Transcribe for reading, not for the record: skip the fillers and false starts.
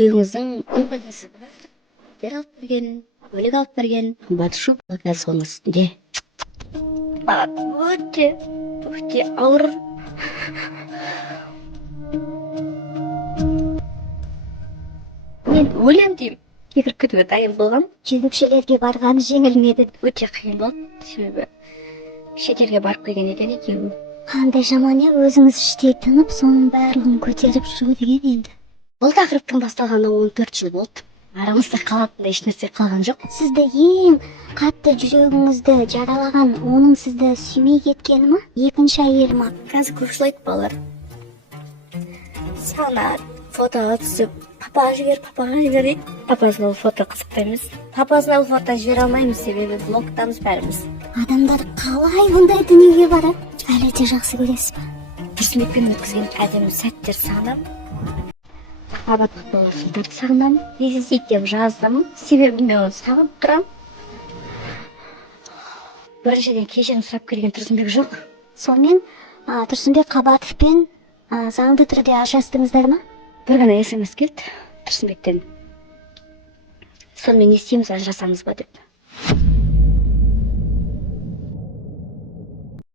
күйөөңүздүн көңүлүңүз жер алып берген, көлүк алып берген, кымбат ушул колуңуз де. Өтө ауыр. Мен ойлойм дейм, кийбир күтүүгө дайын болгом. Жүйрükçelerге барганы жеңилмеди. Өтө кыйын болду. Себеби шет элге барып келген экен экөөбү. Кандай жаман өзүңүз иштей тынып, сонун баардыгын көтөрүп жүрүү деген энди. Бул тақырыптын башталганына 14 жыл болду. Арабызда калатындай эч нерсе калган жок. Сизде эң катты жүрөгүңүздү жаралаган, онун сизди сүймөй кеткени ма? Экинчи айыл ма? Казір ушулайт балалар. Сагынат, фотого түсүп, папага жибер дейт. Папасына бул фото кызыктуу эмес. Папасына бул фото жибере албайбыз, себеби блоктабыз баарыбыз. Адамдар калай мындай дүйнөгө барат? Әлі де жакшы көресизби? Турсунбекпен өткізген әдемі сәттер сағынам. Абаттық боласыздарды сағынам. Езізейік деп жаздым. Себебі мен оны сағынып тұрам. Біріншіден кешірім сұрап келген Турсунбек жоқ. Сонымен Турсунбек Кабатовпен заңды түрде ажырастыңыздар ма? Бір ғана СМС келді Турсунбектен. Сонымен не істейміз, ажырасамыз ба деп.